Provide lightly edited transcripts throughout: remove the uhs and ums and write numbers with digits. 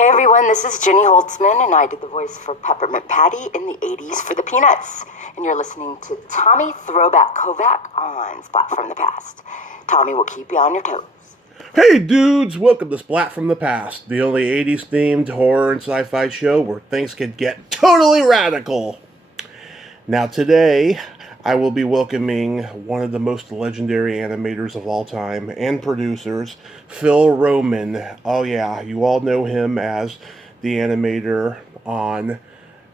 Hey everyone, this is Jenny Holtzman, and I did the voice for Peppermint Patty in the 80s for the Peanuts. And you're listening to Tommy Throwback Kovac on Splat from the Past. Tommy will keep you on your toes. Hey dudes, welcome to Splat from the Past, the only 80s themed horror and sci-fi show where things can get totally radical. Now today, I will be welcoming one of the most legendary animators of all time and producers, Phil Roman. Oh yeah, you all know him as the animator on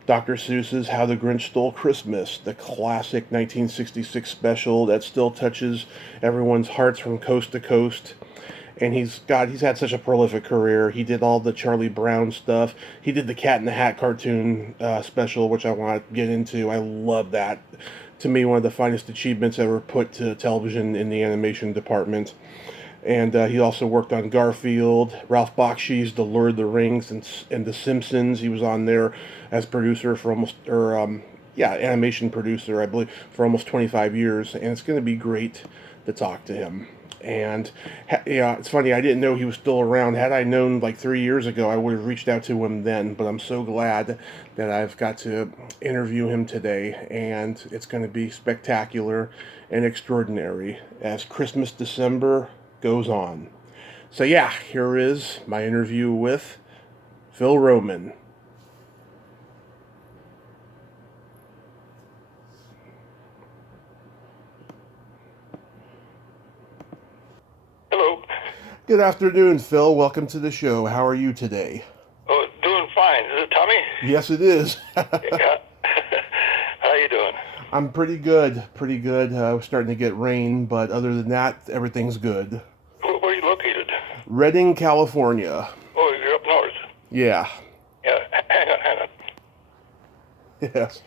Dr. Seuss's How the Grinch Stole Christmas, the classic 1966 special that still touches everyone's hearts from coast to coast. And he's had such a prolific career. He did all the Charlie Brown stuff. He did the Cat in the Hat cartoon special, which I want to get into. I love that. To me, one of the finest achievements ever put to television in the animation department. And he also worked on Garfield, Ralph Bakshi's The Lord of the Rings, and The Simpsons. He was on there as producer for animation producer, I believe, for almost 25 years. And it's going to be great to talk to him. And it's funny, I didn't know he was still around. Had I known like 3 years ago, I would have reached out to him then. But I'm so glad that I've got to interview him today. And it's going to be spectacular and extraordinary as Christmas December goes on. So yeah, here is my interview with Phil Roman. Hello. Good afternoon, Phil. Welcome to the show. How are you today? Oh, doing fine. Is it Tommy? Yes, it is. Yeah. How you doing? I'm pretty good. We're starting to get rain, but other than that, everything's good. Where are you located? Redding, California. Oh, you're up north. Yeah. Yeah. Hang on. Yes.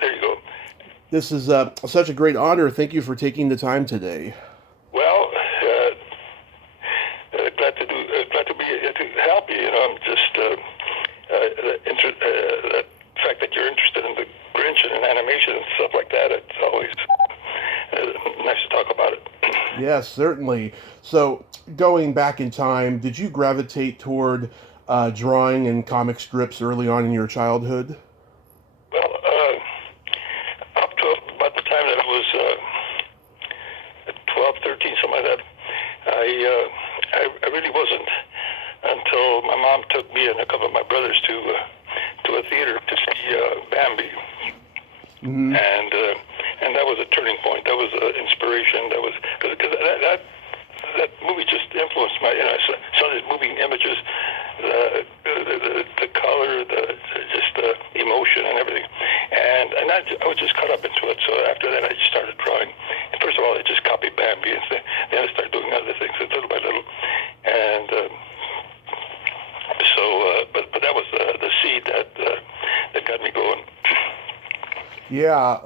There you go. This is such a great honor. Thank you for taking the time today. Well, glad to be to help you. You know, I'm just the fact that you're interested in the Grinch and animation and stuff like that. It's always nice to talk about it. Yes, certainly. So, going back in time, did you gravitate toward drawing and comic strips early on in your childhood? Well, up to about the time that I was 12, 13, something like that, I really wasn't until my mom took me and a couple of my brothers to a theater to see Bambi. Mm-hmm. And that was a turning point. That was an inspiration. That was because that movie just influenced my. I saw these moving images, the color, just the emotion and everything, and I was just caught up into it. So after that, I just started drawing. And first of all, I just copied Bambi, and then I started doing other things little by little, and but that was the seed that got me going. Yeah.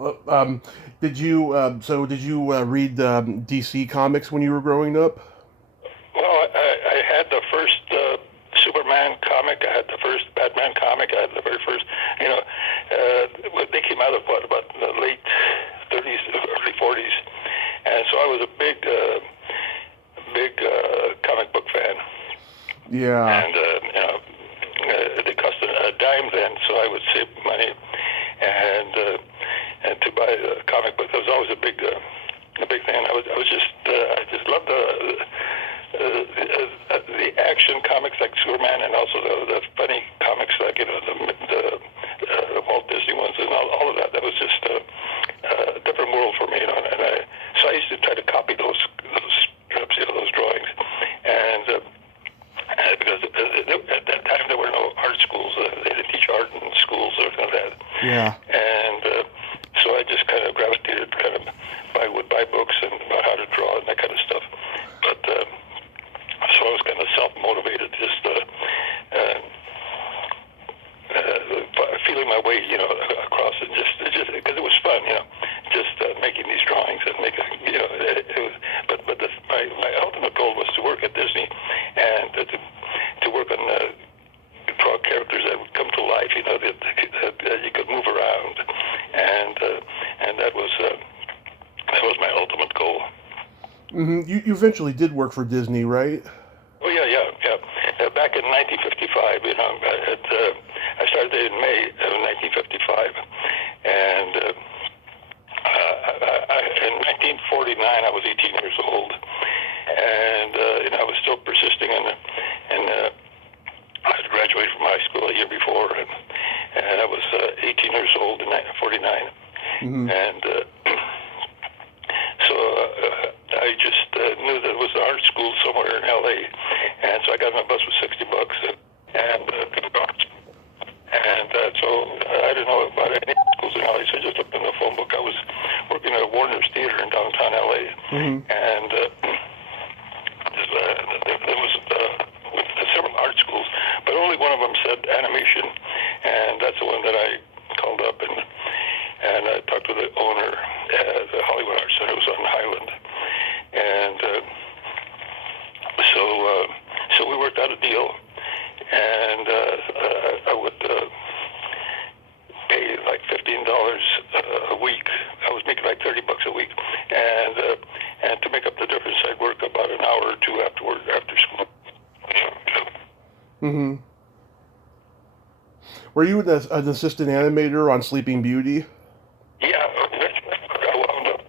Did you read DC comics when you were growing up? Well, I had the first Superman comic. I had the first Batman comic. I had the very first. You know, they came out of about the late 30s, early 40s, and so I was a big comic book fan. Yeah. And they cost a dime then, so I would save money and to buy a comic book. That was always a big thing. I just loved the action comics like Superman, and also the funny comics like the Walt Disney ones and all of that. That was just a different world for me, you know. And so I used to try to copy those strips, those drawings, and because at that time there were no art schools. They didn't teach art in schools or anything like that. Yeah. And so I just kind of gravitated, would buy books and about how to draw and that kind of stuff. But so I was kind of self-motivated, just feeling my way, across it, just because it was fun, just making these drawings and making, it was. But my ultimate goal was to work at Disney and to work on draw characters that would come to life, that you could move around, and that was my ultimate goal. Mm-hmm. You eventually did work for Disney, right? Oh yeah. Back in 1955, 1955. I started in May of 1955, and in 1949 I was 18 years old, and I was still persisting in I had graduated from high school a year before, and I was 18 years old in 1949. Mm-hmm. And so I just knew that it was an art school somewhere in LA, and so I got on a bus with $60, and so I didn't know about any schools in LA, so I just looked in the phone book. I was working at Warner's Theater in downtown LA, Mm-hmm. and there was several art schools, but only one of them said animation, and that's the one that I called up and I talked to the owner at the Hollywood Art Center. It was on Highland, and so we worked out a deal, and I would pay like $15 a week. I was making like $30 a week, and to make up the difference, I'd work about an hour or two after school. Mm-hmm. Were you an assistant animator on Sleeping Beauty? Yeah, I wound up,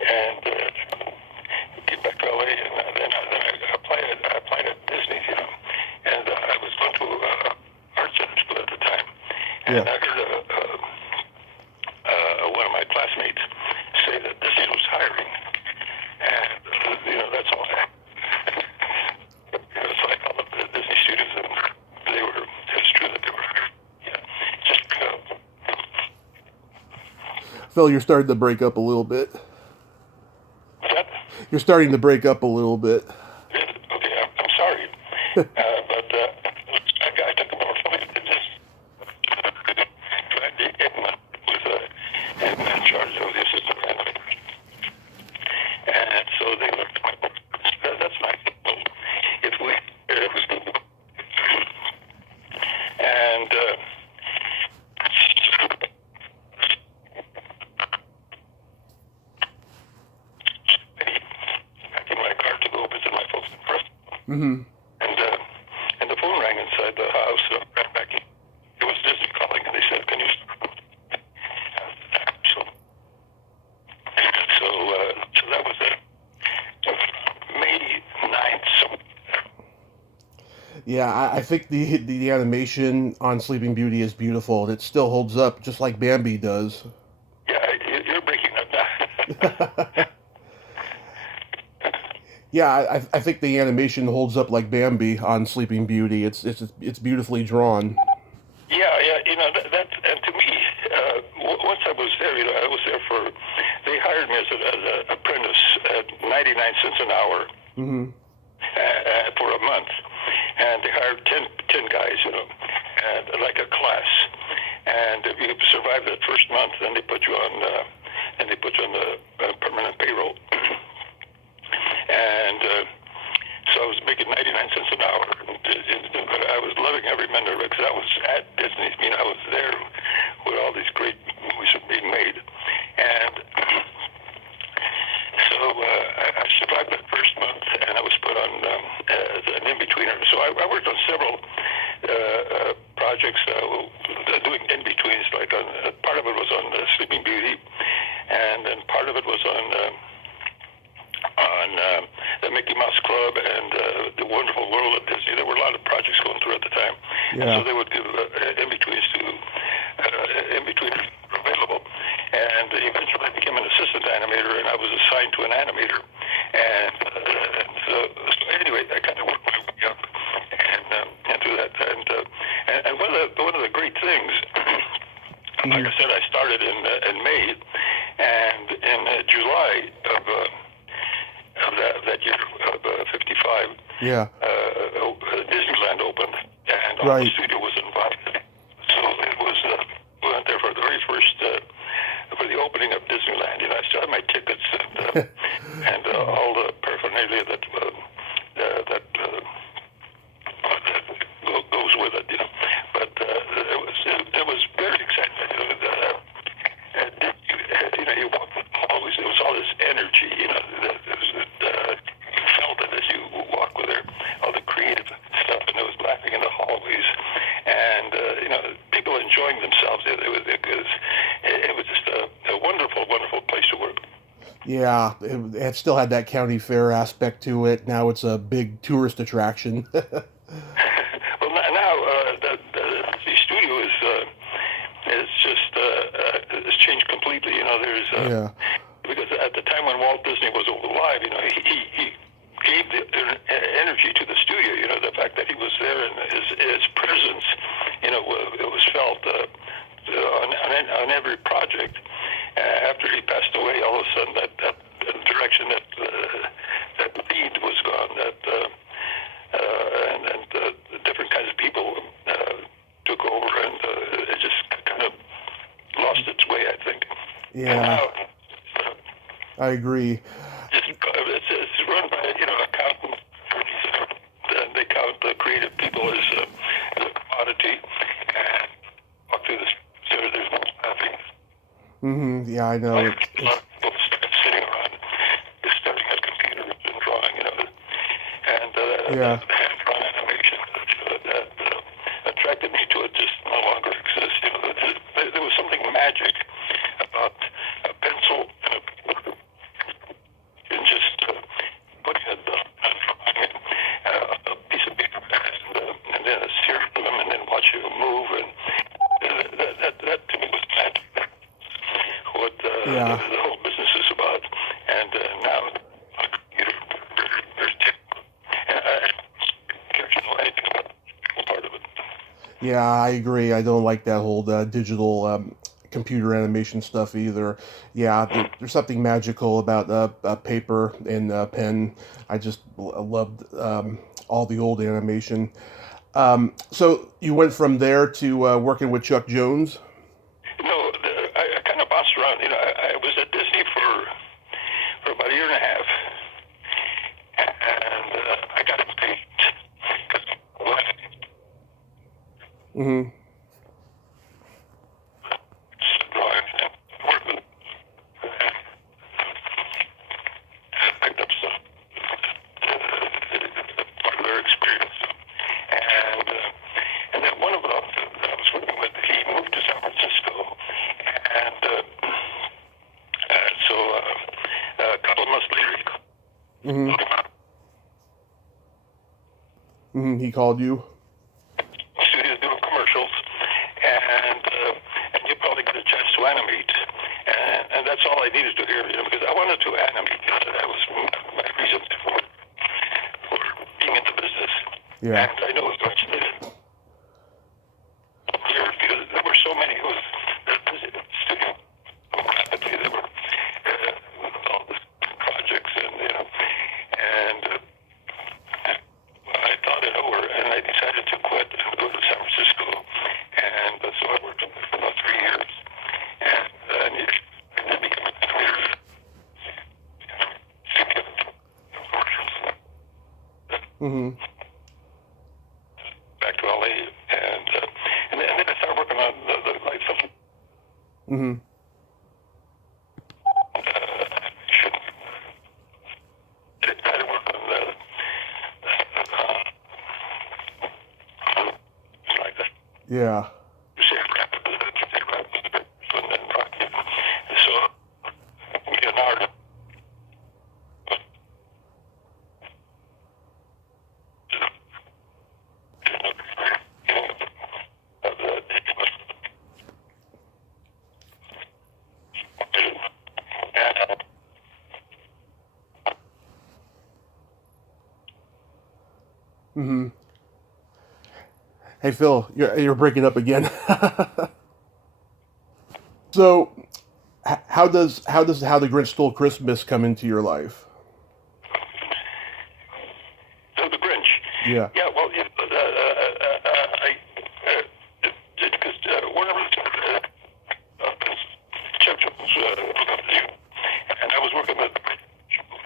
and came back to LA, and then I applied at Disney, and I was going to art center school at the time, and Yeah. I heard one of my classmates say that Disney was hiring, and that's all I had. So I called up the Disney studios, and it's true that they were hiring. Yeah, just Phil, you're starting to break up a little bit. that. You're starting to break up a little bit. Okay, I'm sorry, but I took about 5 minutes. Edmund was in charge of the assistant animators, and so they looked at my book. That's nice. If we and back in my car to go visit my folks in Preston. Mm-hmm. And the phone rang inside the house. So I ran back in. It was Disney calling, and they said, "Can you?" So that was May 9th. So Yeah, I think the animation on Sleeping Beauty is beautiful, and it still holds up just like Bambi does. yeah, you're breaking up now. Yeah, I think the animation holds up like Bambi on Sleeping Beauty. It's beautifully drawn. Yeah, that and to me, once I was there, I was there they hired me as an apprentice at 99 cents an hour Mm-hmm. for a month, and they hired 10 guys, and like a class, and if you survive that first month, then they put you on the permanent payroll, and so I was making 99 cents an hour. I was loving every minute of it because I was at Disney. I was there where all these great movies were being made. And so I survived that first month, and I was put on as an in-betweener. So I worked on several projects doing in-betweens. Like part of it was on Sleeping Beauty, and then part of it was on the Mickey Mouse Club and the Wonderful World of Disney. There were a lot of projects going through at the time, Yeah. and so they would give in-betweens to in-betweeners available. And eventually I became an assistant animator, and I was assigned to an animator. And so anyway, I kind of worked my way up and do that. And one of the great things, like I said, I started in May, and in July of that year of 55, Yeah. Disneyland opened, and all Right. the studio was invited. So it was we went there for the very first for the opening of Disneyland. I still had my tickets and all the paraphernalia that goes with it. But it was very exciting. You walked always. There was all this energy. You felt it Yeah, it still had that county fair aspect to it. Now it's a big tourist attraction. Well, now the studio is just has changed completely. There's Yeah. because at the time when Walt Disney was alive, he gave the energy to the studio. The fact that he was there and his presence, it was felt on every project. After he passed away, all of a sudden that direction, that lead was gone. And different kinds of people took over, and it just kind of lost its way, I think. And Yeah, now, I agree. it's run by accountants, and they count the creative people as a commodity, and walk through this. There's no laughing. Yeah, I know. A lot of people sitting around just staring at computers and drawing, and Yeah. the hand-drawn animation that attracted me to it just no longer exists. There was something magic about a pencil and just putting a drawing in a piece of paper and then a series of them and then watching them move, and that to me was magic. What Yeah. the whole business is about, and now there's and I can't know anything about the part of it. Yeah, I agree. I don't like that whole digital computer animation stuff either. Yeah, there's something magical about paper and pen. I just loved all the old animation. So you went from there to working with Chuck Jones? No, I kind of bounced around. I was at Disney for about a year and a half, and I got engaged because Mm-hmm. drawing and work with picked up some part of their experience, and then one of them that I was working with, he moved to San Francisco, and so a couple of months later, he Mm-hmm. Mm-hmm. He called you? studios doing commercials, and you probably get a chance to animate, and that's all I needed to hear, because I wanted to animate. That was my reason for being in the business, Yeah. and I know it was much needed here because there were so many who was busy in the studio rapidly. There were all these projects, and I thought it over, and I decided to quit and go to San Francisco, and so I worked there for about 3 years, and then became an animator. Mm-hmm. Back to LA, and then I started working on the like something. Mm-hmm. I had to work on like that. Yeah. Say rap, and then rock. So Leonardo. Mm-hmm. Hey Phil, you're breaking up again. So, how does How the Grinch Stole Christmas come into your life? So the Grinch. Yeah. Yeah, well, because Warner Chuck Jones hooked up with you, and I was working with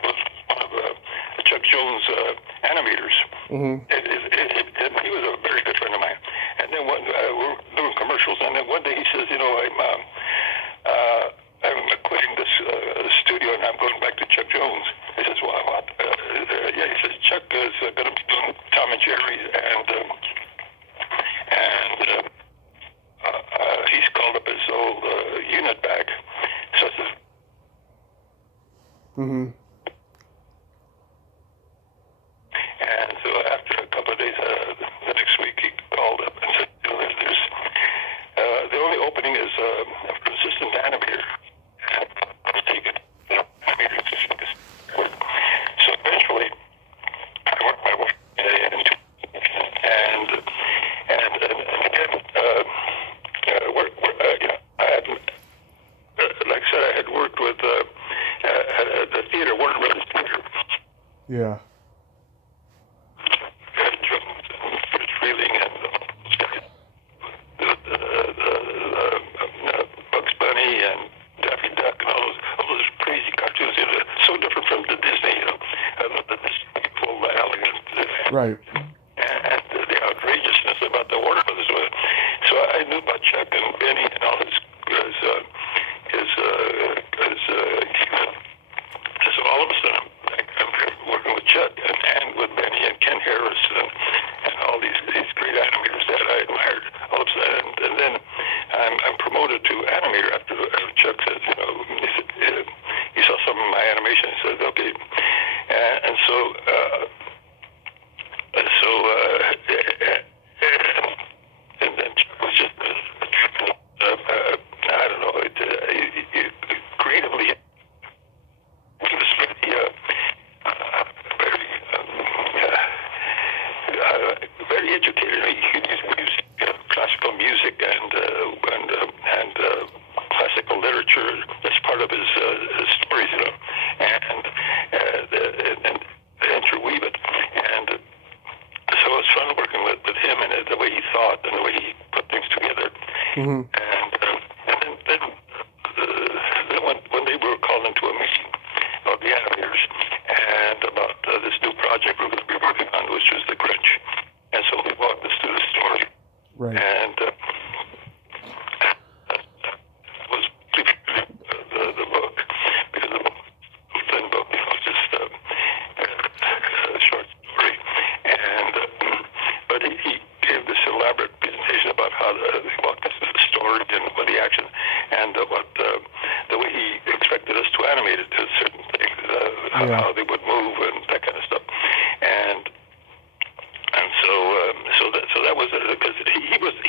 one of Chuck Jones animators. Mm-hmm. And he was a very good friend of mine. And then we were doing commercials, and then one day he says, I'm quitting this studio, and I'm going back to Chuck Jones. He says, well, what? Yeah, he says, Chuck is going to be doing Tom and Jerry, and he's called up his old unit back. So I said, Right. And the outrageousness about the Warner Brothers. So I knew about Chuck and Benny and all his so all of a sudden I'm working with Chuck and with Benny and Ken Harris and all these great animators that I admired. All of a sudden, and then I'm promoted to animator after Chuck says, he saw some of my animation. He said, okay, and so. And then Chuck was just, I don't know, creatively, he was very educated. He used music, classical music, and classical literature as part of his stories, and interweave it. And so it was fun working with him and the way he thought and the way he put things together. Mm-hmm. And then when they were called into a meeting of the animators and about this new project we're going to be working on, which was the Grinch. And so we walked us through the story. Right. And was the book, because the book was a thin book, it was just a short story. And but he gave this elaborate presentation about how he walked us through the story and what the action and what the way he expected us to animate it to certain things, how they would move and that kind of stuff. And so that was because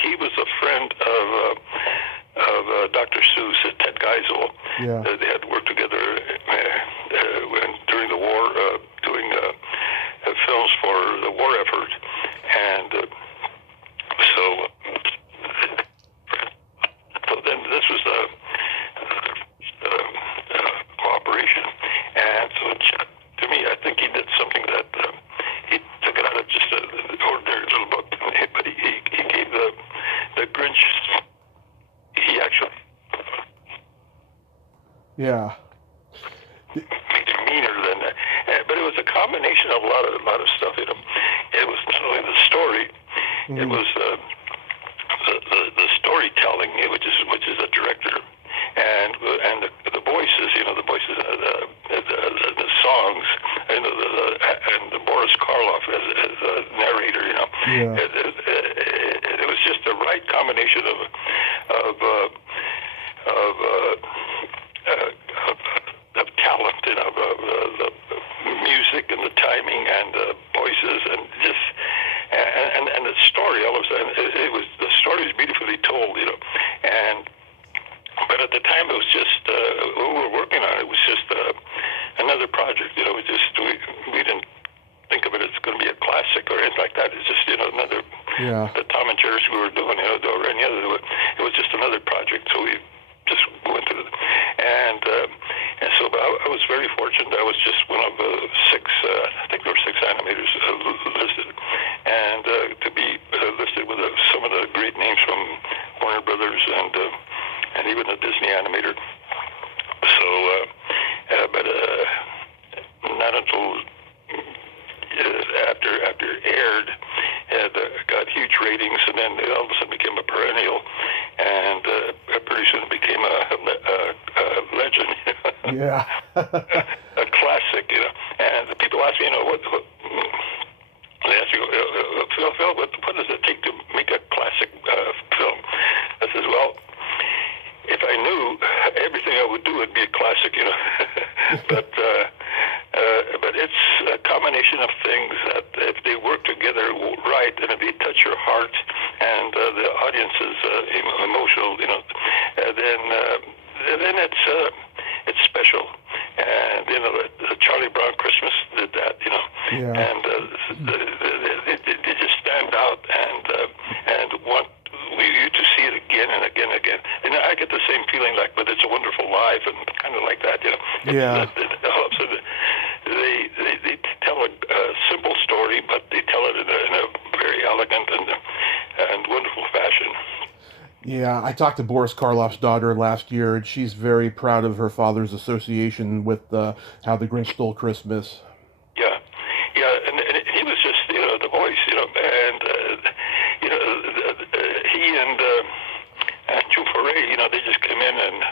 he was a friend of Dr. Seuss, Ted Geisel. Yeah. They had worked together during the war, doing films for the war effort, and so then this was a cooperation, and so to me, I think he did something that he took it out of just an ordinary little book, but he gave the Grinch. He actually Yeah. made it meaner than that, but it was a combination of a lot of stuff in him. It was not only the story, it was the storytelling, which is a director, and the voices, the voices, the songs, and the Boris Karloff as a narrator, Yeah. It was just the right combination of talent and of the music and the timing and the voices and just and the story. All of a sudden, the story was beautifully told, and. But at the time, it was just when we were working on it. It was just another project. We didn't think of it as going to be a classic or anything like that. It's just another the Tom and Jerry's we were doing. Or any other. It was just another project. So we just went to it, and so I was very fortunate. I was just one of six. I think there were 6 animators listed, and to be listed with some of the great names from Warner Brothers and even a Disney animator. So, but not until after it aired, it got huge ratings, and then it all of a sudden became a perennial, and pretty soon it became a legend. Yeah. A classic, And the people ask me, what they ask me, Phil, what does it take to make a classic film? I says, well, if I knew everything I would do would be a classic, but it's a combination of things that if they work together right and if they touch your heart and the audience is emotional, then it's special. And Charlie Brown Christmas did that, Yeah. and they just stand out and want you to see it again and again and again. And I get the same feeling like, but It's a Wonderful Life and kind of like that, Yeah. So they tell a simple story, but they tell it in a very elegant and wonderful fashion. Yeah, I talked to Boris Karloff's daughter last year, and she's very proud of her father's association with how the Grinch Stole Christmas. Yeah, and he was just, the voice, and he and Joe Foray, they just came in and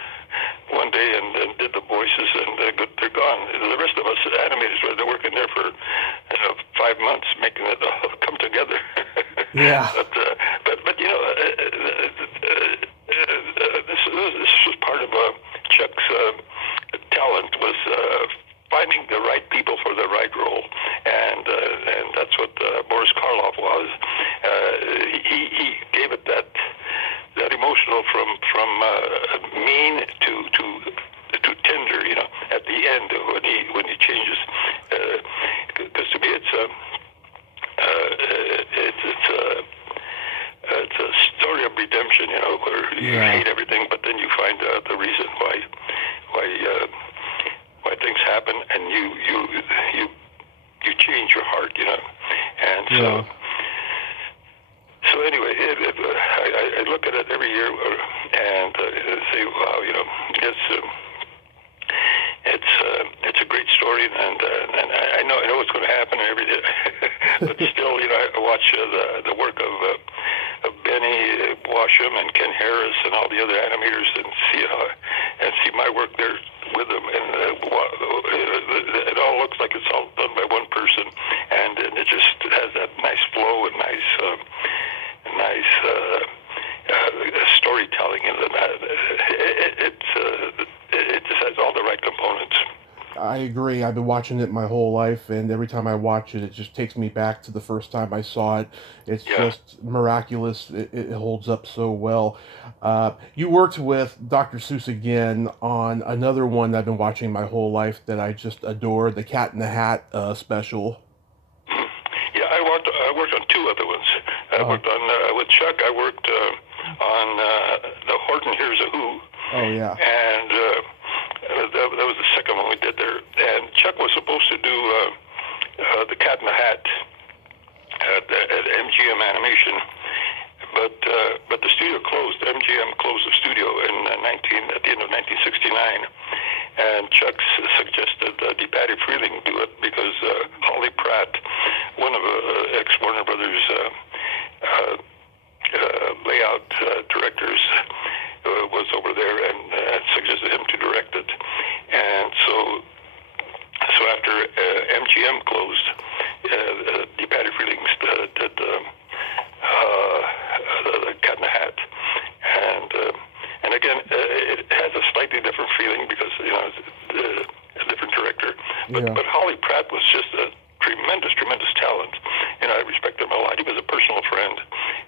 one day and did the voices, and they're gone. The rest of us animators, they're working there for 5 months, making it all come together. Yeah. but this was part of Chuck's talent, was finding the right people for the right role, and that's what Boris Karloff was. He gave it that emotional from mean to tender, at the end when he changes. Because to me, it's a story of redemption, where you hate everything, but then you find the reason why things happen, and you change your heart, and so anyway, I look at it every year and say, wow, it's a great story, and I know what's going to happen every day, but still, I watch the work of Benny Washam and Ken Harris and all the other animators, and see my work there with them, and it all looks like it's all done by one person, and it just has that nice flow and nice storytelling, and it just has all the right components. I agree. I've been watching it my whole life, and every time I watch it, it just takes me back to the first time I saw it. It's just miraculous. It holds up so well. You worked with Dr. Seuss again on another one that I've been watching my whole life that I just adore, the Cat in the Hat special. Yeah, I worked on two other ones. I worked on, with Chuck, I worked on the Horton Hears a Who. Oh, yeah. And that was the second one we did there. And Chuck was supposed to do the Cat in the Hat at MGM Animation, but the studio closed. MGM closed the studio at the end of 1969, and Chuck suggested Patty Freeling do it because Holly Pratt, one of ex-Warner Brothers layout directors, was over there and suggested him to direct it. And so after MGM closed, Patty Freeling did the Cat in the Hat, and again, it has a slightly different feeling because it's a different director. But Holly Pratt was just a tremendous talent. I respect him a lot. He was a personal friend,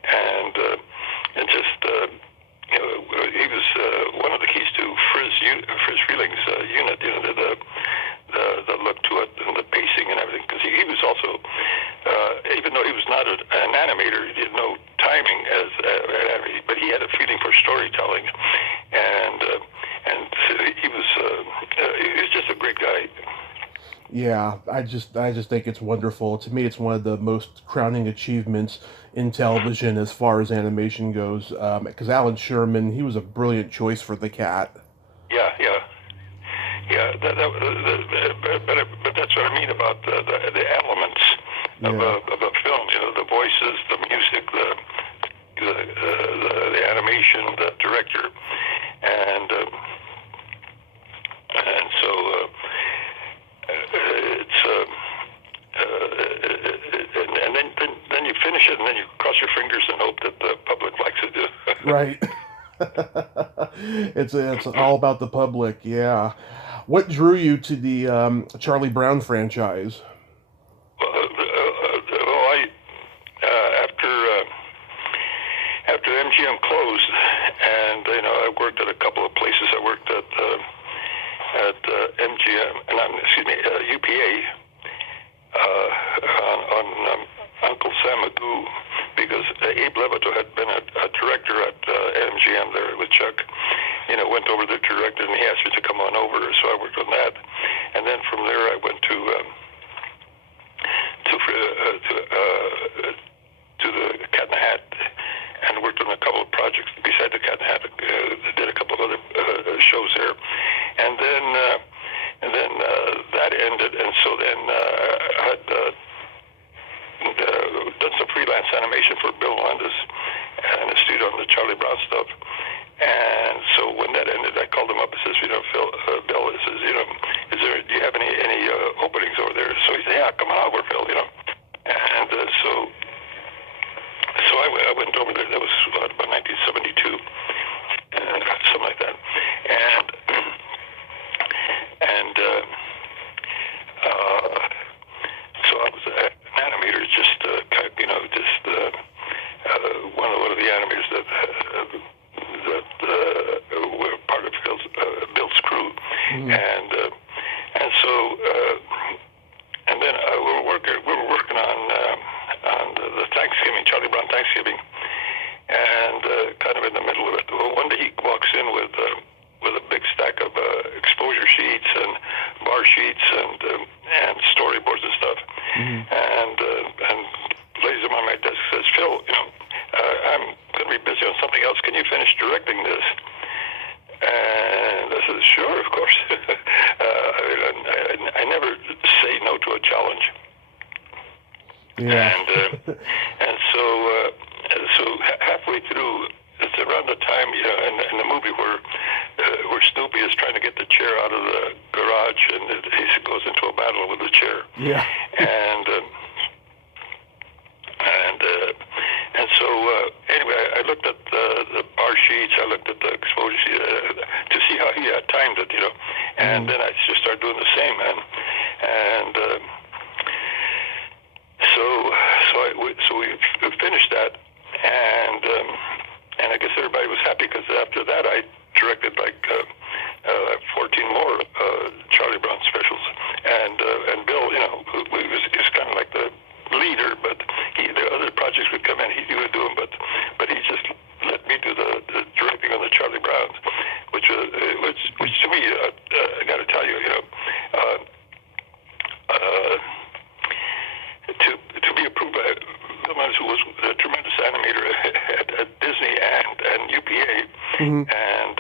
and just he was one of the keys to Friz Freeling's unit. The look to it and the pacing and everything, because he was also, even though he was not an animator, he didn't know timing but he had a feeling for storytelling, and he was just a great guy. Yeah, I just think it's wonderful. To me, it's one of the most crowning achievements in television as far as animation goes. Because Alan Sherman, he was a brilliant choice for the Cat. Yeah. But that's what I mean about the elements of a film. The voices, the music, the animation, the director, and so. It's and then you finish it, and then you cross your fingers and hope that the public likes it. Right. It's all about the public. Yeah. What drew you to the Charlie Brown franchise? After MGM closed, and I worked at a couple of places. I worked at MGM, UPA, on Uncle Sam Magoo, because Abe Levitt had been a director at MGM there with Chuck. Went over there to direct, and he asked me to come on over, so I worked on that. And then from there, I went to the Cat in the Hat, and worked on a couple of projects beside the Cat in the Hat. Did a couple of other shows there, and then that ended, and so then I had animation for Bill Melendez and a studio on the Charlie Brown stuff. And so when that ended, I called him up and says, Phil, Bill, says, do you have any openings over there? So he said, yeah, come on over, Phil, And so I went over there. That was about 1972, something like that. So I was an animator, just one of the animators that were part of Bill's crew, and so then we were working on the Thanksgiving, Charlie Brown Thanksgiving, and kind of in the middle of it. One day he walks in with a big stack of exposure sheets and bar sheets and storyboards and stuff, and lays them on my desk. Says, Phil, I'm going to be busy on something else. Can you finish directing this? And I said, sure, of course. I never say no to a challenge. Yeah. And so halfway through, it's around the time, in the movie where Snoopy is trying to get the chair out of the garage, and he goes into a battle with the chair. Yeah. And so anyway, I looked at the bar sheets, I looked at the exposure sheet to see how he had timed it, and then I just started doing the same, and so we finished that, and I guess everybody was happy because after that I directed like 14 more Charlie Brown specials, and Bill, he was kind of like the leader, but the other projects would come in, he would do them, but he just let me do the directing on the Charlie Browns, which to me, I got to tell you, to be approved by Bill Melendez, who was a tremendous animator at Disney and UPA, and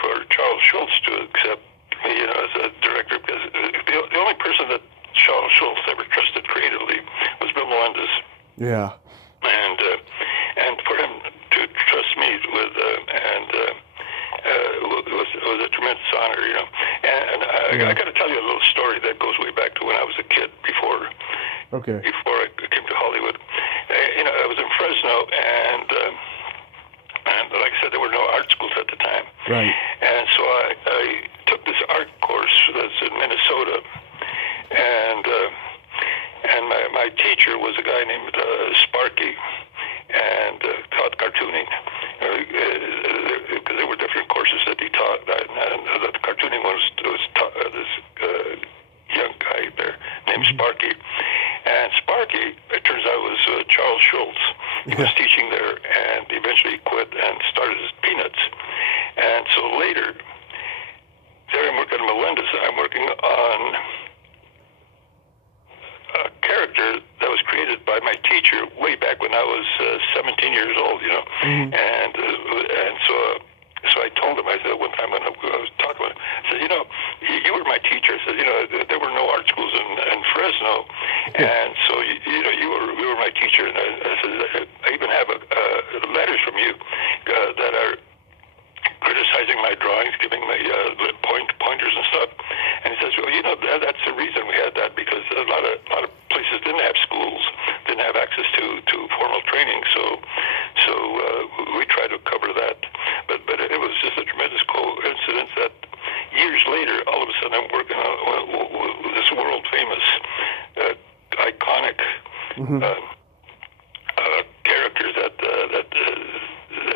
for Charles Schultz to accept me, as a director, because the only person that Charles Schultz ever trusted creatively was Bill Melendez. Yeah. And for him to trust me with was a tremendous honor, And I got to tell you a little story that goes way back to when I was a kid before I came to Hollywood. I was in Fresno, and like I said, there were no art schools at the time. Right. And so I took this art course that's in Minnesota, and my teacher was a guy named Sparky, and taught cartooning, because there were different courses that he taught, and the cartooning one was taught this young guy there named Sparky. And Sparky, it turns out, was Charles Schultz. He was teaching there, and eventually quit and started his Peanuts. And so later, there I'm working on Melendez, I'm working on a character that was created by my teacher way back when I was 17 years old, and so I told him, I said one time when I was talking about it, I said, you were my teacher. I said, there were no art schools in Fresno, and so you were my teacher. And I said, I even have letters from you that are criticizing my drawings, giving me pointers and stuff. And he says, well, that's the reason we had that, because a lot of places didn't have schools, didn't have access to formal training. So we tried to cover that. But it was just a tremendous coincidence that years later, all of a sudden, I'm working on this world famous, iconic character that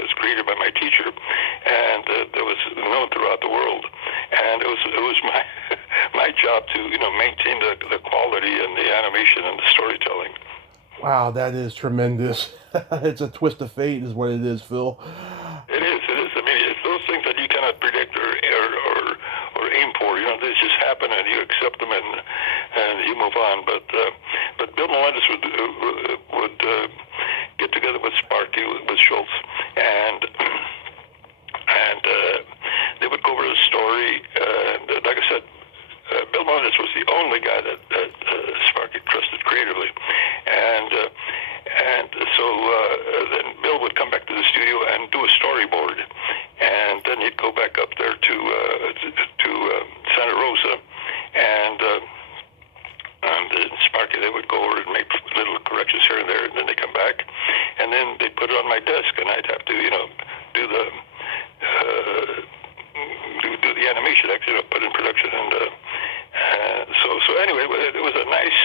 was created by my teacher, and that was known throughout the world. And it was my job to maintain the quality and the animation and the storytelling. Wow, that is tremendous. It's a twist of fate, is what it is, Phil. It is. I mean, it's those things that you cannot predict or aim for. They just happen, and you accept them, and you move on. But Bill Melendez would get together with Sparky, with Schultz, and they would go over the story. And like I said, Bill Melendez was the only guy that Sparky trusted creatively, and Sparky, they would go over and make little corrections here and there, and then they come back, and then they put it on my desk, and I'd have to, do the do the animation, actually, put in production, and so anyway, it was a nice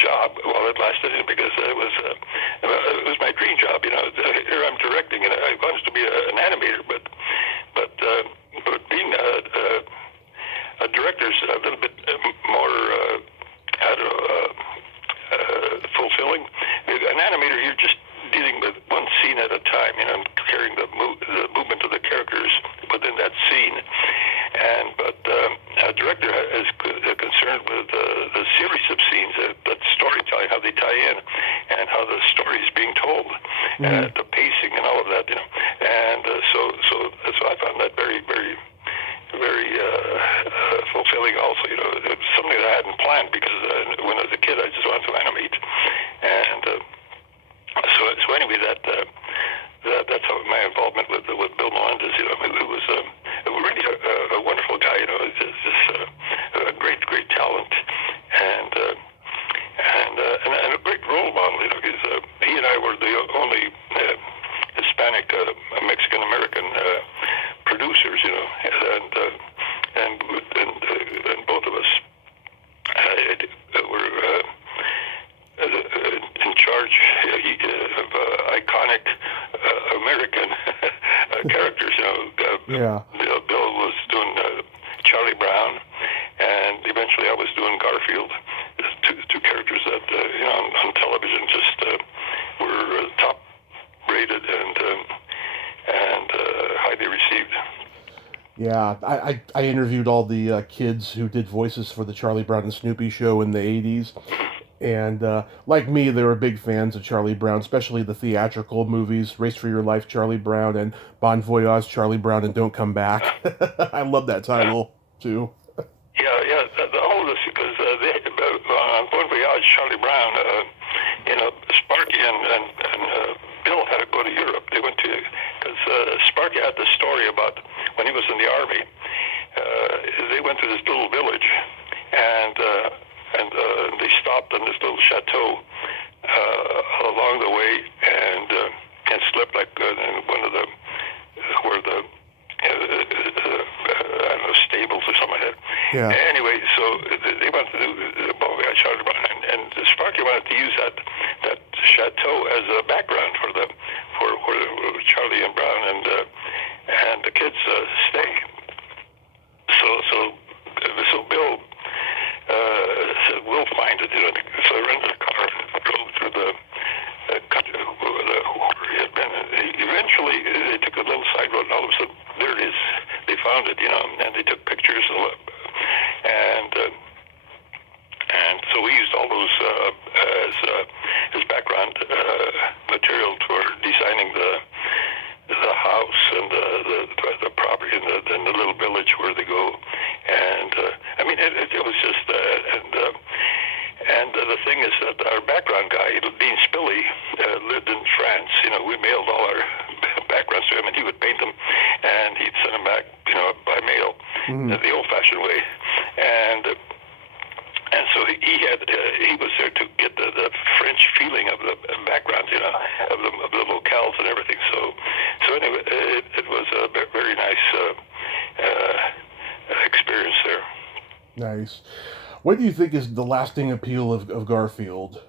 job while it lasted, because it was my dream job. Here I'm directing, and I wanted to be an animator, but being a director's a little bit more, fulfilling. An animator, you're just dealing with one scene at a time, carrying the movement of the characters within that scene. But a director is concerned with the series of scenes, that storytelling, how they tie in, and how the story is being told, the pacing and all of that, And so I found that very, very, very fulfilling. Also, it's something that I hadn't planned, because when I was a kid, I just wanted to animate, and so anyway, that's how my involvement with Bill Melendez. It was really a wonderful guy. Just a great talent, and a great role model. Because he and I were the only Hispanic Mexican American producers. And both of us were in charge of iconic American characters. Bill was doing Charlie Brown, and eventually I was doing Garfield. Two characters that on television just were top rated and highly received. Yeah, I interviewed all the kids who did voices for the Charlie Brown and Snoopy show in the 80s. And like me, they were big fans of Charlie Brown, especially the theatrical movies, Race for Your Life, Charlie Brown, and Bon Voyage, Charlie Brown, and Don't Come Back. I love that title, too. Yeah, all of this, because on Bon Voyage, Charlie Brown, Sparky and Bill had to go to Europe. They went to, because Sparky had the story about when he was in the Army. They went to this little village, and they stopped in this little chateau along the way, and slept like in one of the where the I don't know, stables or something like that. Yeah. Anyway, so they wanted to do the Bon Voyage, Charlie Brown, and Sparky wanted to use that chateau as a background for Charlie and Brown and the kids stay. So Bill said, we'll find it. So I rented a car and drove through the country where he had been. Eventually, they took a little side road, and all of a sudden, there it is. They found it, and they took pictures, and so we used all those as background material for designing the house and the property and the little village where they go. And I mean, it was just and the thing is that our background guy, Dean Spilly, lived in France. We mailed all our backgrounds to him, and he would paint them, and he'd send them back, by mail, the old-fashioned way. And so he was there to get the French feeling of the backgrounds, of the locales and everything. So anyway, it was a very nice experience there. Nice. What do you think is the lasting appeal of Garfield?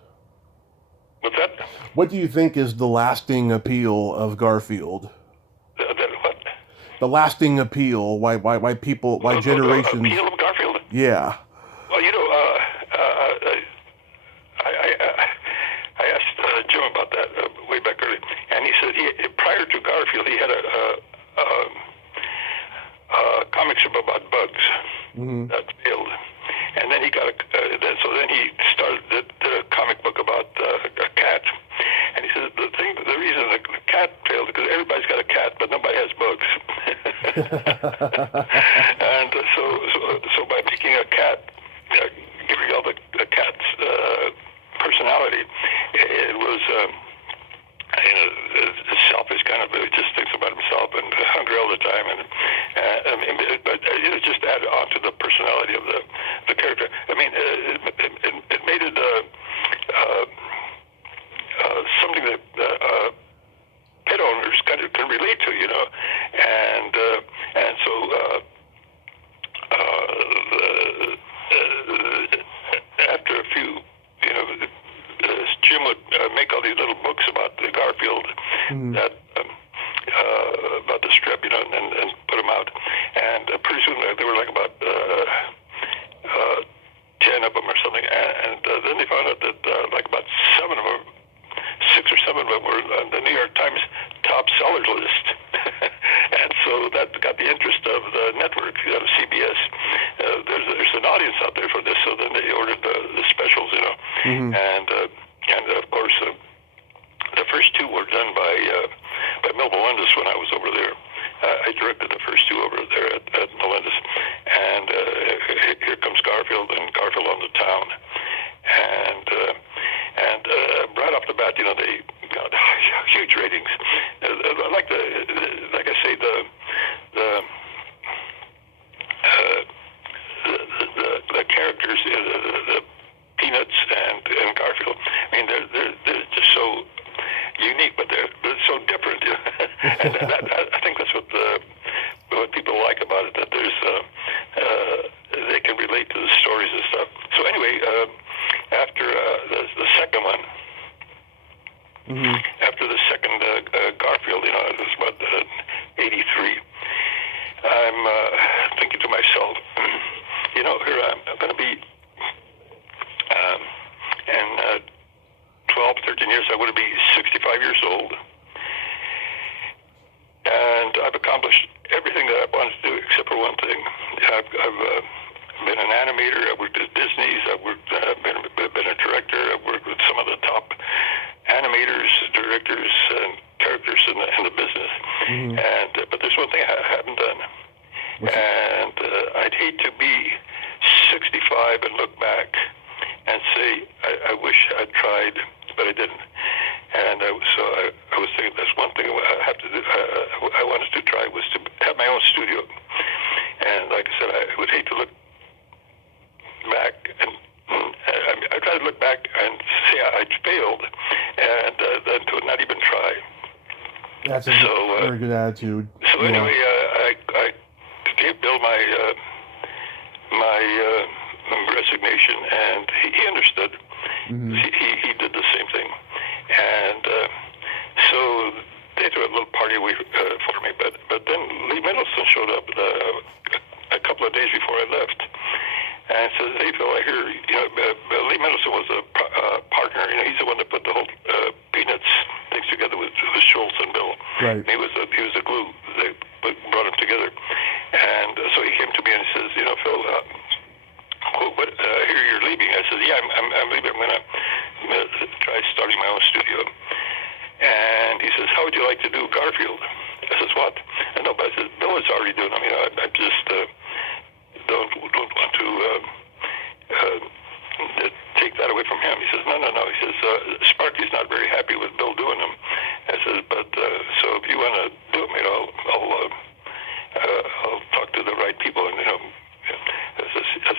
What's that? What do you think is the lasting appeal of Garfield? What? The lasting appeal. Why people? Why generations? Appeal of Garfield. Yeah. Well, I asked Jim about that way back early, and he said prior to Garfield, he had a comic strip about bugs that failed, and then he got then he started did a comic book about a cat, and he said the reason the cat failed is because everybody's got a cat, but nobody has bugs. And so by making a cat, giving all the cat's personality, it was selfish kind kind of just thinks about himself and hungry all the time, and but just add on to the personality of the character. I mean, it made it something that pet owners kind of can relate to, and so after a few, Jim would make all these little books about the Garfield that about the strip, and put them out, and pretty soon there were like about 10 of them or something, and then they found out that like about 7 of them, 6 or 7 of them were on the New York Times top sellers list. And so that got the interest of the network, CBS. There's an audience out there for this, so then they ordered the specials, and of course the first 2 were done by Melendez when I was over there. I directed the first 2 over there at Melendez, and here comes Garfield and Garfield on the Town, and right off the bat, they got huge ratings. Like I say, the characters, the Peanuts and Garfield. I mean, they're just so unique, but they're so different. And I think that's what people like about it. That there's they can relate to the stories and stuff. So anyway, after the second one. After the second Garfield, it was about 83. I'm thinking to myself, here I'm going to be in 12, 13 years, I'm going to be 65 years old. And I've accomplished everything that I wanted to do except for one thing. I've been an animator. I've worked at Disney's. I've been a director. I've worked with some of the top animators, directors, and characters in the business. But there's one thing I haven't done. And I'd hate to be 65 and look back and say, I wish I'd tried, but I didn't. And I was thinking that's one thing I wanted to try was to have my own studio. And like I said, I would hate to look back, and I try to look back and say I failed, and then to not even try. That's a very good attitude. So anyway, I gave Bill my resignation, and he understood. He did the same thing, and so they threw a little party away for me. But then Lee Mendelsohn showed up a couple of days before I left, and says, "Hey Phil, I hear Lee Mendelsohn was a partner. He's the one that put the whole Peanuts things together with Schultz and Bill. Right. He was the glue that brought them together, and so he came to me and says, Phil." I hear you're leaving. I said, yeah, I'm leaving. I'm going to try starting my own studio. And he says, how would you like to do Garfield? I says, what? No, but I said, Bill is already doing it. I just don't want to take that away from him. He says, no. He says, Sparky's not very happy with Bill doing them. I said, but so if you want to do them, I'll talk to the right people, and I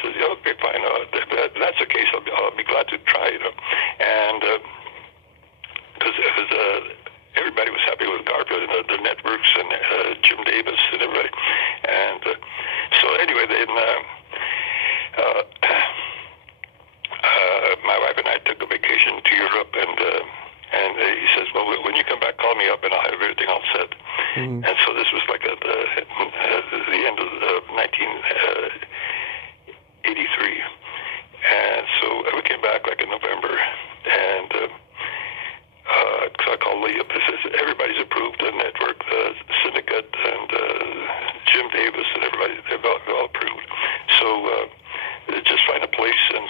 says, yeah, okay, fine. If that's the case, I'll be glad to try. And because everybody was happy with Garfield, the networks and Jim Davis and everybody. And so anyway, then my wife and I took a vacation to Europe, and he says, well, when you come back, call me up, and I'll have everything all set. And so this was like at the end of 1983. And so we came back like in November, and so I called Lee up. He says, everybody's approved, the network, the syndicate, and Jim Davis, and everybody, they've all approved. So just find a place, and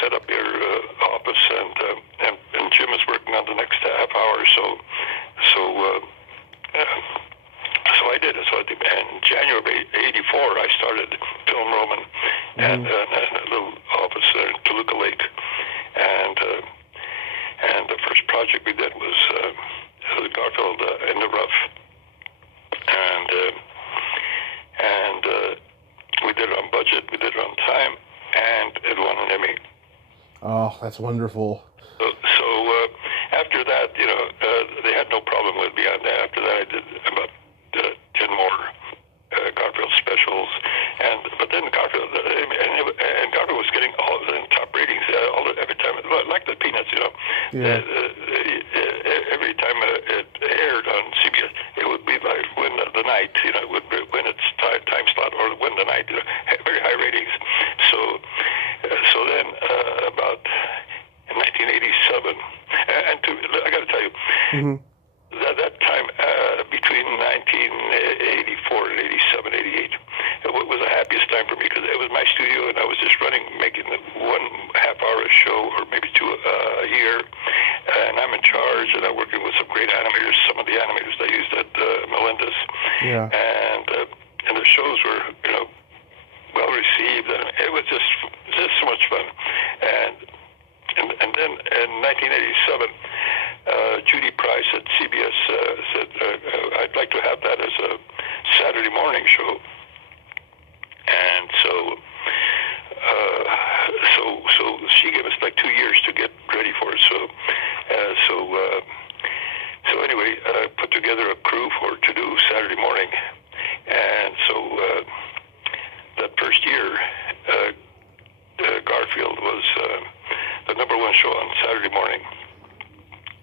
set up your office, and Jim is working on the next half hour or so. So I did it. So in January of '84, I started Film Roman and a little office there in Toluca Lake, and project we did was Garfield in the Rough, and we did it on budget, we did it on time, and it won an Emmy. Oh, that's wonderful. So after that, they had no problem with me on that. After that, I did about 10 more Garfield specials, but then Garfield and Garfield was getting all the top ratings every time, like the Peanuts, Yeah. Every time it aired on CBS, it would be like win the night, it would win its time slot or win the night, very high ratings. So then about in 1987, and I got to tell you. Mm-hmm. That time, between 1984 and 87, 88, it was the happiest time for me because it was my studio and I was just making one half-hour show or maybe two a year, and I'm in charge and I'm working with some great animators, some of the animators I used at Melendez, Yeah. and the shows were, well received, and it was just so much fun, and then in 1987. Judy Price at CBS said, I'd like to have that as a Saturday morning show. And so she gave us like 2 years to get ready for it. So anyway, put together a crew to do Saturday morning. And so that first year, Garfield was the number one show on Saturday morning.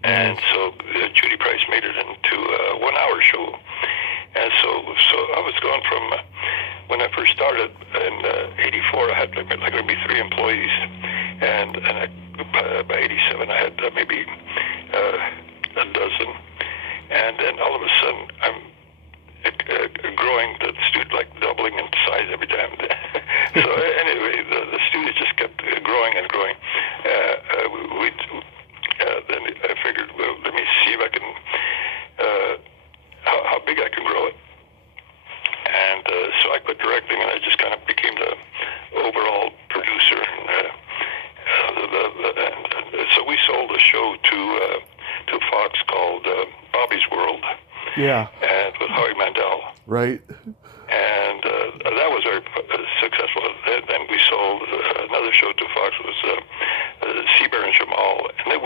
And so Judy Price made it into a 1 hour show. And so I was going from, when I first started in 84, I had like maybe 3 employees. And by 87, I had maybe a dozen. And then all of a sudden, I'm growing the studio, like doubling in size every time. So anyway, the studio just kept growing and growing. Then I figured, well, let me see if I can, how big I can grow it. And so I quit directing, and I just kind of became the overall producer. And so we sold a show to Fox called Bobby's World. Yeah. And with Howie Mandel. Right. And that was very successful. Then we sold another show to Fox, was Seabear and Jamal, and then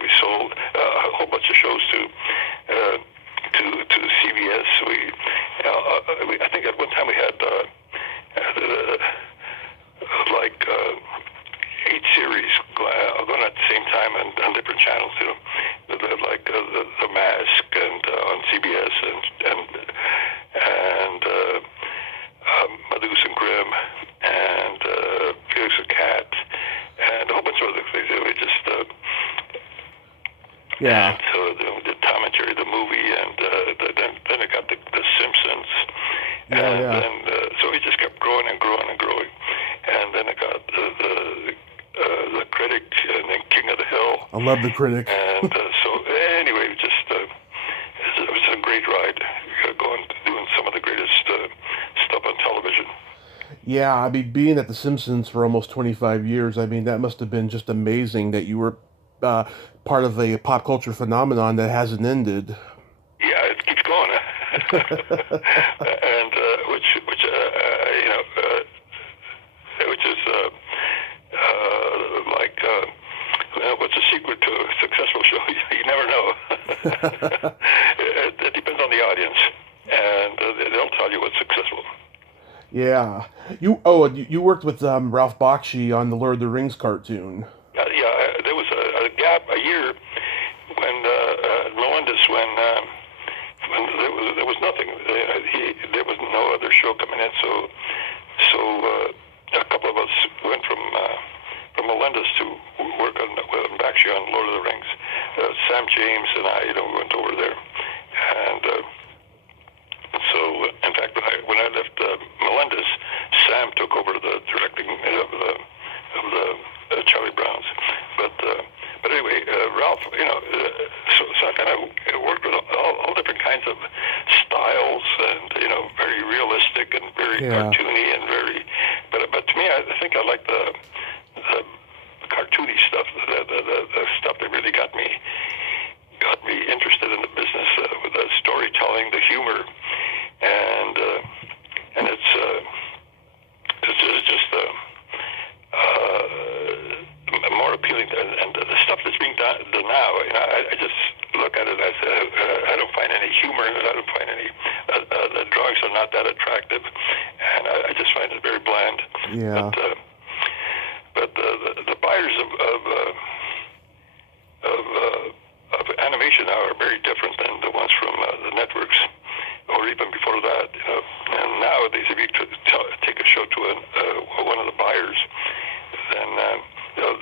we sold a whole bunch of shows to CBS. I think at one time we had like 8 series going at the same time on different channels. Like the Mask and on CBS and Medusa and Grimm and Felix the Cat and a whole bunch of other things. We just yeah. And so we did Tom and Jerry the movie, and then I got the Simpsons, and then so we just kept growing and growing and growing, and then I got the Critic and then King of the Hill. I love the Critic. And so anyway, just it was a great ride, doing some of the greatest stuff on television. Yeah, I mean, being at The Simpsons for almost 25 years, I mean, that must have been just amazing that you were part of a pop culture phenomenon that hasn't ended. Yeah, it keeps going. And which is like, what's the secret to a successful show? You never know. It depends on the audience, and they'll tell you what's successful. Yeah. You worked with Ralph Bakshi on the Lord of the Rings cartoon. Yeah, there was a gap, a year, when Melendez, when there was nothing. There was no other show coming in, so a couple of us went from Melendez to work on Bakshi on Lord of the Rings. Sam James and I, went over there, and so in fact, when I left Melendez, Sam took over the directing of the Charlie Browns. But anyway, Ralph, so I kind of worked with all different kinds of styles, and very realistic and very cartoony and very. But to me, I think I like the cartoony stuff, the stuff that really got me repetitive, and I just find it very bland. Yeah. But the buyers of animation now are very different than the ones from the networks, or even before that. And nowadays, if you take a show to one of the buyers, then they'll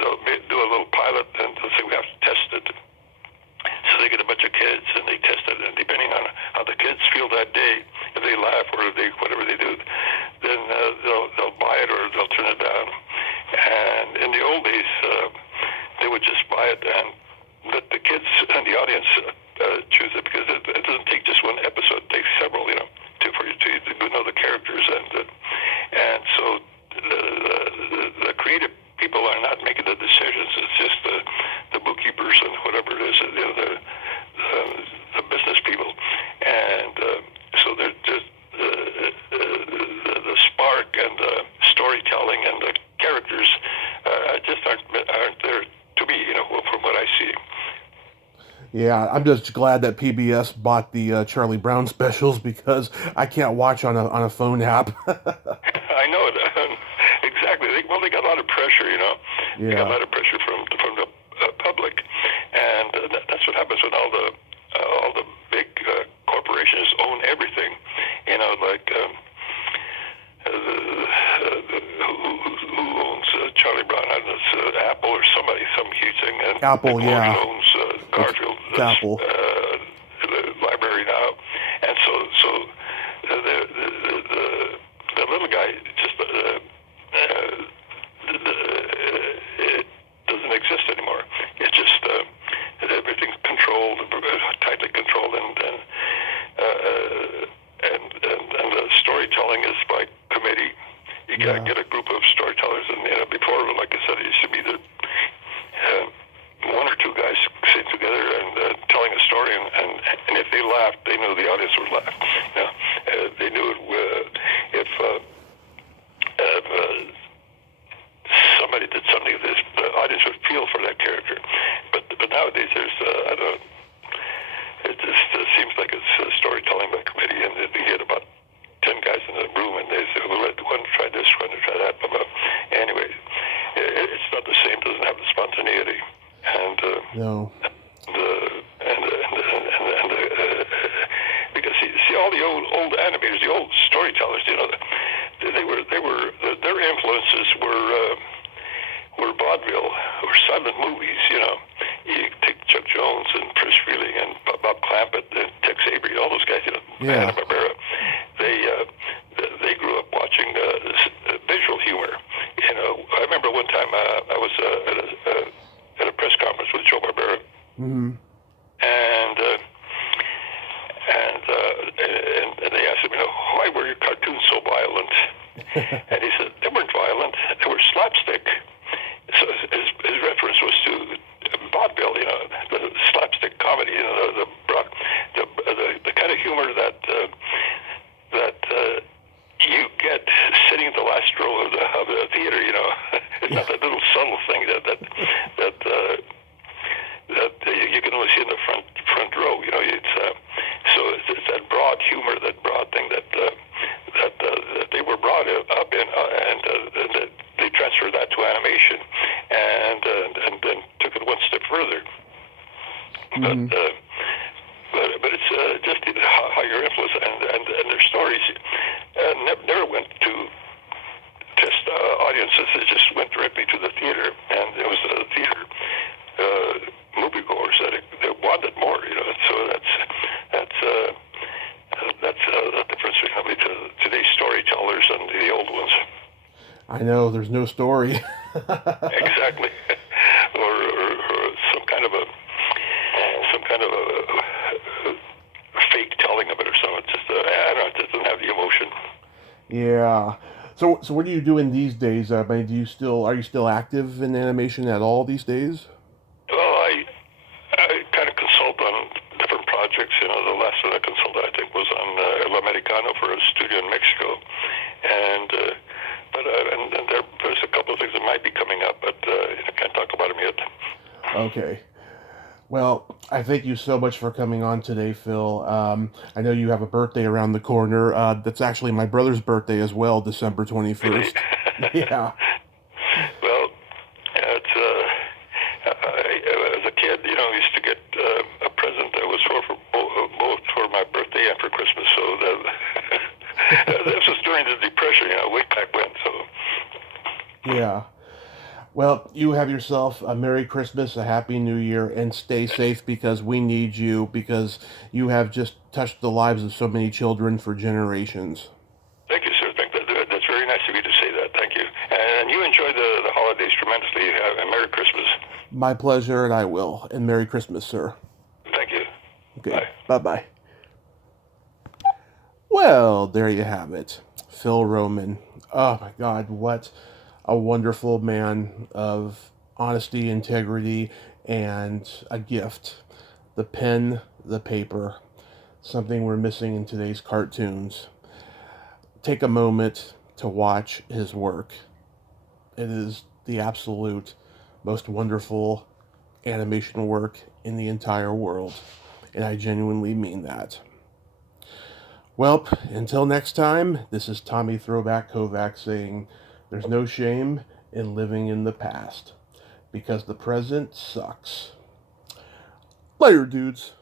do a little pilot, and they'll say we have to test it. So they get a bunch of kids and they test it, and depending on how the kids feel that day, if they laugh or if whatever they do, then they'll buy it or they'll turn it down. And in the old days, they would just buy it and let the kids and the audience choose it, because it doesn't take just one episode; it takes several, for you to know the characters, and so the creative people are not making the decisions. It's just the bookkeepers and whatever it is, the business people, and so they're just the spark and the storytelling and the characters just aren't there to me, from what I see. Yeah, I'm just glad that PBS bought the Charlie Brown specials, because I can't watch on a phone app. I know it. Exactly. They got a lot of pressure, Yeah. They got a lot of pressure from the public, and that's what happens when all the big corporations own everything. Like who owns Charlie Brown? I don't know, it's Apple or somebody, some huge thing. And Apple, yeah. owns Garfield. It's Apple. The library now, and so the little guy just it doesn't exist anymore. It's just everything's controlled, tightly controlled, and the storytelling is by committee. You gotta get a group of storytellers, and before, like I said, it used to be the one or two guys sitting together and telling a story, and if they laughed, they knew the audience would laugh. They knew if somebody did something, the audience would feel for that character. But nowadays, there's I don't. It just seems like it's storytelling by committee, and you get about 10 guys in the room, and they say, "Well, let one try this, one try that." Blah, blah. Anyway, it's not the same. Doesn't have the spontaneity, and No. Because see all the old animators, the old storytellers, their influences were vaudeville or silent movies. You take Chuck Jones and Chris Freeling and Bob Clampett and Tex Avery, all those guys, Yeah. Hanna-Barbera. They grew up watching visual humor. I remember one time I was at a press conference with Joe Barbera, Mm-hmm. and they asked him, why were your cartoons so violent? And he said, they weren't violent, they were slapstick. So his reference was to vaudeville, the slapstick comedy, the kind of humor that you get sitting in the last row of the theater. It's not that little subtle thing that you can only see in the front row. It's that broad humor, that broad thing that they were brought up in, and they transferred that to animation, and then took it one step further. Mm-hmm. But it's just how your influence and their stories never went to test audiences. It just went directly to the theater, and it was the theater moviegoers that wanted more. So that's the difference between today's storytellers and the old ones. I know, there's no story. Exactly, or some kind of a fake telling of it or something. It's just I don't know, it just doesn't have the emotion. Yeah. So what are you doing these days? Are you still active in animation at all these days? Well, I kind of consult on different projects. The last one I consulted, I think, was on El Americano for a studio in Mexico, and there's a couple of things that might be coming up, but I can't talk about them yet. Okay. Well, I thank you so much for coming on today, Phil. I know you have a birthday around the corner. That's actually my brother's birthday as well, December 21st. Yeah. Well, it's as a kid, we used to get a present that was for both for my birthday and for Christmas. So this was during the Depression, way back when. So Yeah. Well, you have yourself a Merry Christmas, a Happy New Year, and stay safe because we need you because you have just touched the lives of so many children for generations. thank you, sir. That's very nice of you to say that. Thank you. And you enjoy the holidays tremendously. And Merry Christmas. My pleasure, and I will. And Merry Christmas, sir. Thank you. Okay. Bye. Bye-bye. Well, there you have it. Phil Roman. Oh, my God, what a wonderful man of honesty, integrity, and a gift. The pen, the paper, something we're missing in today's cartoons. Take a moment to watch his work. It is the absolute most wonderful animation work in the entire world, and I genuinely mean that. Well, until next time, this is Tommy Throwback Kovac saying, there's no shame in living in the past, because the present sucks. Later, dudes.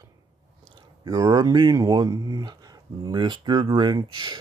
You're a mean one, Mr. Grinch.